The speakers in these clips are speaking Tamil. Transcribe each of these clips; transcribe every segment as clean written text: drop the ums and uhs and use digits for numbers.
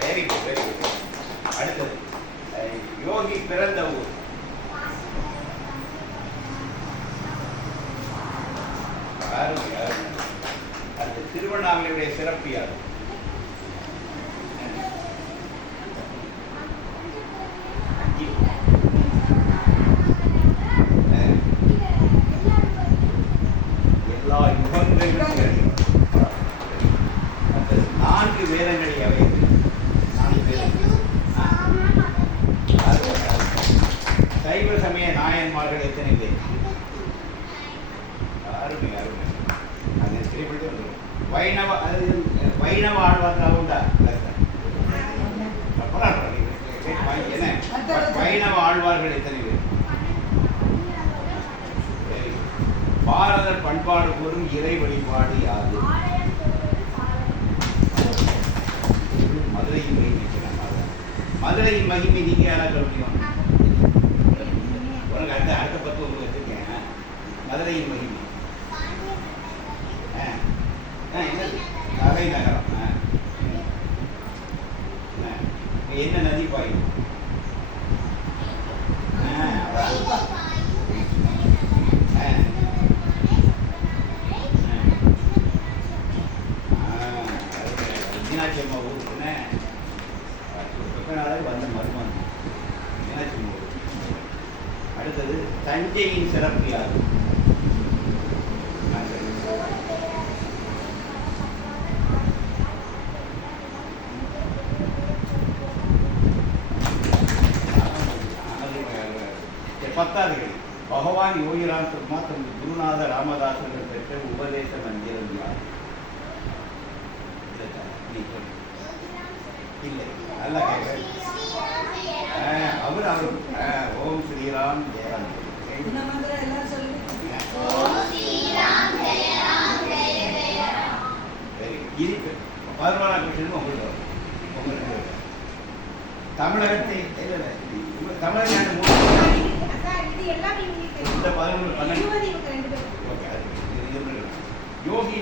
Very good very good. அடுத்தது யோகி பிறந்த ஊர். அடுத்து திருவண்ணாமலையுடைய சிறப்பு யார்? எல்லா யுகங்களிலும் நான்கு வேதங்களை அவை. சைவ சமய நாயன்மார்கள் எத்தனை பேர்? அருமை அருமை. அது திருப்பி வந்துடும். வைணவ ஆழ்வார்கள் உண்டா? என்ன வைணவ ஆழ்வார்கள் எத்தனை பேர்? பாரத பண்பாடு கூறும் இறை வழிபாடு யாது? மதுரையின் மகிமை. மதுரையின் மகிமை நீங்க யாராவது முடியும்? அடுத்த 10 உங்களுக்கு வச்சிருக்கேன். மதுரையின் மகிமை என்னது? நகை நகரம். என்ன நதி பாயும்? மீனாட்சி அம்மா ஊருக்கு வந்த மருமன் மீனாட்சி அம்மா ஊர். அடுத்தது தஞ்சையின் சிறப்பு யாது? பத்தாவது பகவான் யோகிராம் சர்மா தனது குருநாத ராமதாசர்கள் பெற்ற உபதேச மந்திரம் யார்? இல்லை, நல்லா கேட்க. அவர் ஓம் ஸ்ரீராம் ஜெயராம். இருக்கு 11ஆம் கொஸ்டின் உங்களுக்கு தமிழகத்தை தமிழக யோகி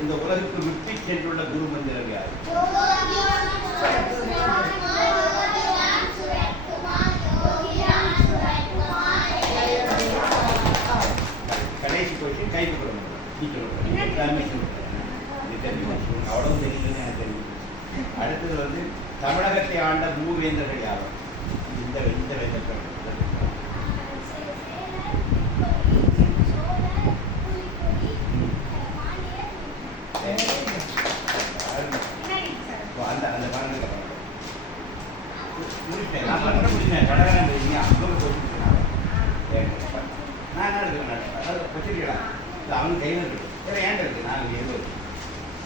இந்த உலகுக்கு விட்டு சென்றுள்ள குரு மந்திரம் யார்? கடைசி கொஸ்டின் கைது கொடுங்க. அவ்வளவு தெரியுதுன்னு எனக்கு தெரியும். அடுத்தது தமிழகத்தை ஆண்ட மூவேந்தர்கள் யாரும்? இந்த வேந்தர்கள் அந்த பாருங்க. முடிச்சேன் நான் பண்ண முடிச்சேன். கடகரம் தெரியுங்க. அங்கே போட்டுருக்கேன். நான் என்ன எடுக்கிறேன்? அதாவது வச்சுருக்கலாம். இல்லை அவங்க கையில் இருக்கு. ஏன்னா ஏன்ட்டு இருக்குது. நான் இங்கே எழுதுவது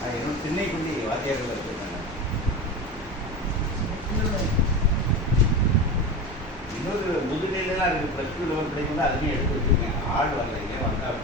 அது என்னோட திண்ணைக்குள்ளி வாத்தியார்கள் வச்சுருக்காங்க. இன்னொரு முதுநிலையெல்லாம் இருக்குது. ப்ளஸ் 2 லெவல் படிக்கும்போது அதுலேயும் எடுத்து வச்சுருக்கேன். ஆள் வரல. இங்கே வந்தால்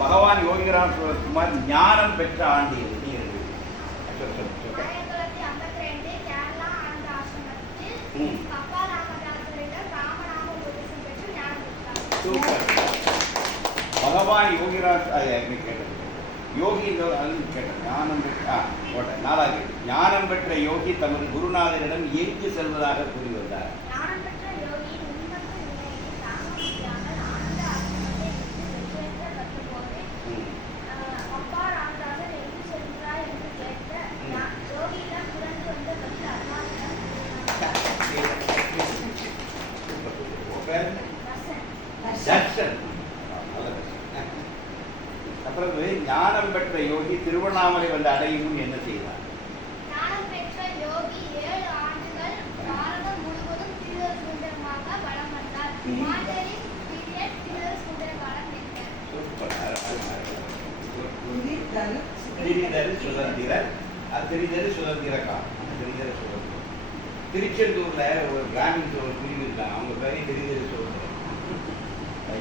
பகவான் யோகிராம் சுரத்குமார் ஞானம் பெற்ற ஆண்டு எது? சூப்பர். பகவான் யோகிராஜ் கேட்டது யோகி கேட்டது ஞானம் பெற்ற 4வது ஞானம் பெற்ற யோகி தமது குருநாதரிடம் எங்கு செல்வதாக கூறி வந்தார்? அப்புறம் ஞானம் பெற்ற யோகி திருவண்ணாமலை வந்து அடையும் என்ன செய்தார்? ஞானம் பெற்ற யோகி 7 ஆண்டுகள் பாரதம் முழுவதும் திருவசுந்தரமாக வலம் வந்தார். மாண்டரின் பீரியட் திருவசுந்தர காலம் என்றார். சூப்பர். திரிதரு சுதந்திரர், அது திரிதரு சுதந்திரக்கா, திரிதரு சுதந்திரம். திருச்செந்தூர்ல ஒரு பிராமின்ஸ் ஒரு பிரிவு இருக்காங்க, அவங்க பேரே திரிதரு சுதந்திரம்.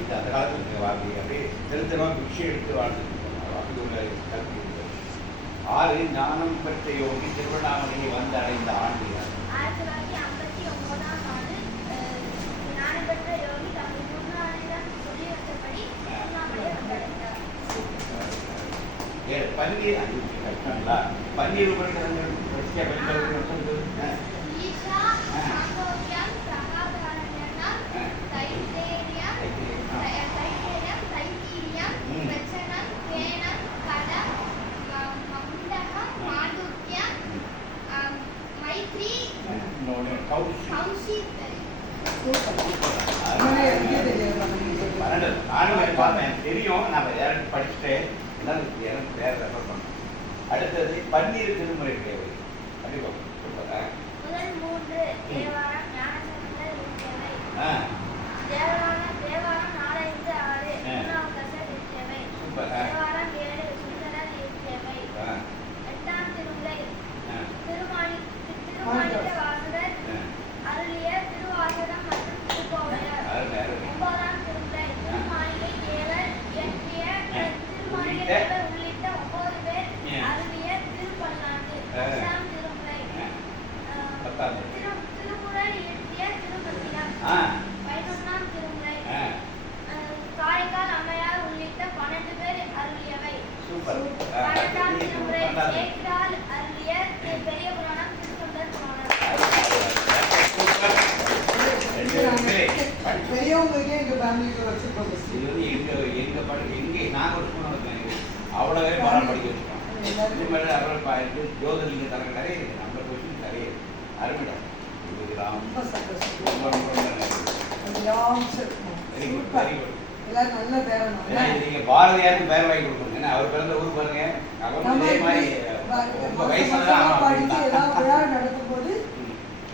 இது அந்த காலத்தில் இருக்கிற வார்த்தை, அப்படியே திருத்தமாக பிக்ஷை எடுத்து வாழ்ந்துட்டு இருக்காங்க. அப்படி ஒரு கல்வி இருந்தது. 6 ஞானம் பெற்ற யோகி திருவண்ணாமலையை வந்து அடைந்த ஆண்டு யார்? 1959ஆம் ஆண்டு ஞானம் பெற்ற யோகி தமது முன்னோரிடம் சொல்லி வந்தபடி திருவண்ணாமலையை வந்தடைந்தார். பன்னீர் உபரிடங்கள் ரஷ்யா பரிசோதனை ஈஷா சாந்தோக்கியம் சகாதாரண்யம் தைத்தேரியம் தைத்தீரியம் பிரச்சனம் கேனம் கடம் மண்டகம் மாண்டூக்கியம் மைத்ரி கௌஷிக். பார்த்தேன் தெரியும், நான் யாருக்கு படிச்சுட்டேன், எனக்கு வேற ரெஃபர் பண்ணேன். அடுத்தது பன்னீர் திருமுறை தேவை. கண்டிப்பாக முதல் 3 தேவாரம் ஞானசம்பந்தர் இயற்றியவை. தேவாரம் 4, 5, 6 திருநாவுக்கரசர் இயற்றியவை. தேவாரம் 7 சுந்தரர் இயற்றியவை. 8ஆம் திருமுறை திருமாணிக்க வாசகர் அருளிய திருவாசகம் மற்றும் திருக்கோவையார். 9ஆம் திருமுறை திருமாளிகை தேவர் இயற்றிய திருமாளிகை தேவர் உள்ளிட்ட 9 பேர் அருளிய திருப்பல்லாண்டு. 10ஆம் திருமுறை திருக்குறள் இயற்றிய திருமந்திரம். 11ஆம் திருமுறை காரைக்கால் அம்மையார் உள்ளிட்ட 12 பேர் அருளியவை. 12ஆம் திருமுறை சேக்கிழார் அருளிய பெரிய புராணம் திருத்தொண்டர் புராணம். பெரியவங்களுக்கே எங்க ஃபேமிலிக்கு வச்சிருக்கோம். எங்கே நான் ஒரு ஸ்கூல் இருக்கேன், அவ்வளோவே பாடம் படிக்க வச்சுக்கோம். இதுமாதிரி அப்புறம் ஜோதிலிங்க தரங்க நிறைய இருக்குது, நம்ம கொஸ்டின் நிறைய இருக்குது. அருமைடா, ரொம்ப சந்தோஷம். ரொம்ப ரொம்ப வெரி குட், வெரி குட். எல்லாரும் நல்ல பேரணும். நீங்கள் பாரதியாருக்கு பேர் வாங்கி கொடுக்கணும். ஏன்னா அவர் பிறந்த ஊர் பாருங்க, அவங்க இதே மாதிரி ரொம்ப வயசுல படிச்சு ஏதாவது விழா நடக்கும் போது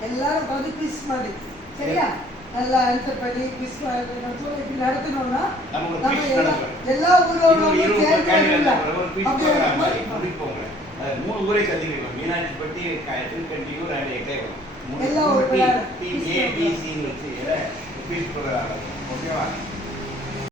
எல்லாரும் உட்காந்து குவிஸ் மாதிரி, சரியா, நல்லா ஆன்சர் பண்ணி குவிஸ் இப்படி நடத்தணும்னா நம்ம எல்லா ஊரோட முடிப்போங்க. 3 ஊரை சந்திக்கிறோம், மீனாட்சிப்பட்டி, திருக்கண்டியூர், எட்டயபுரம். எல்லா ஊரும் டீம் ஏ பி சின்னு வச்சு குவிஸ் ப்ரோக்ராம். ஓகேவா?